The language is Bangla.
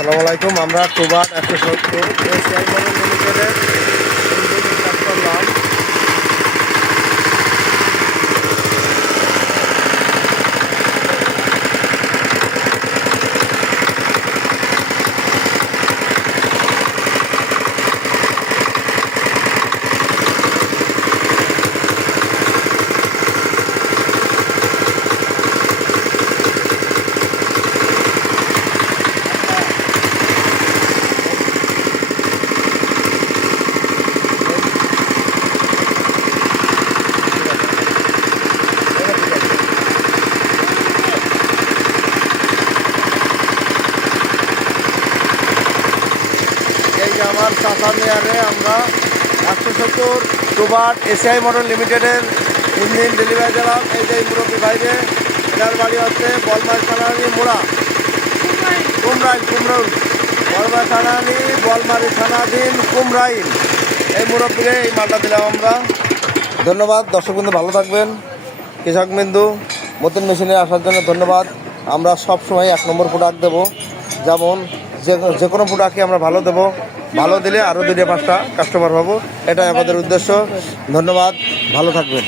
আসসালামু আলাইকুম। আমরা টুবার 170 এসিআই মডেল লিমিটেডের ইঞ্জিন কাজ করলাম। এই যে আমার চাষা মেয়ারে আমরা 170 টুবার এসিআই মডেল লিমিটেডের ইঞ্জিন ডেলিভারি দিলাম। এই যে মুরব্বী ভাইরে, এটার বাড়ি হচ্ছে বলমারি থানানি মোড়া, কুমরাইল বলমারি থানানি, বলমারি থানাধীন কুমরাইল। এই মুরব্বীকে এই মালটা দিলাম আমরা। ধন্যবাদ। দর্শক বিন্দু ভালো থাকবেন। কৃষক বিন্দু নতুন মেশিনে আসার জন্য ধন্যবাদ। আমরা সব সময় 1 নম্বর প্রোডাক্ট দেবো, যেমন যে কোনো প্রোডাক্টই আমরা ভালো দেবো। ভালো দিলে আরও 2-5টা কাস্টমার পাবো, এটাই আমাদের উদ্দেশ্য। ধন্যবাদ, ভালো থাকবেন।